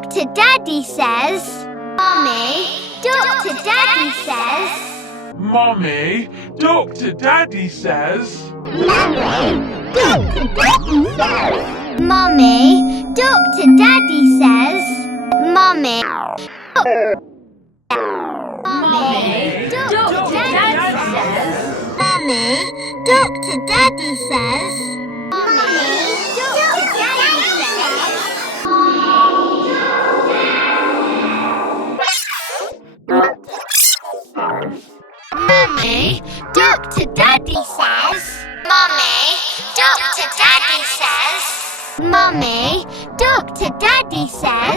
Dr. Daddy says. Mummy, Dr. Daddy says. Mummy, Dr. Daddy says. Mummy, Dr. Daddy says. Mummy. Mummy, Dr. Daddy says. Mummy, Dr. Daddy says. Mummy, Dr. Daddy says. Mummy, Dr. Daddy says. Mummy, Dr. Daddy says. Mummy, Dr. Daddy says.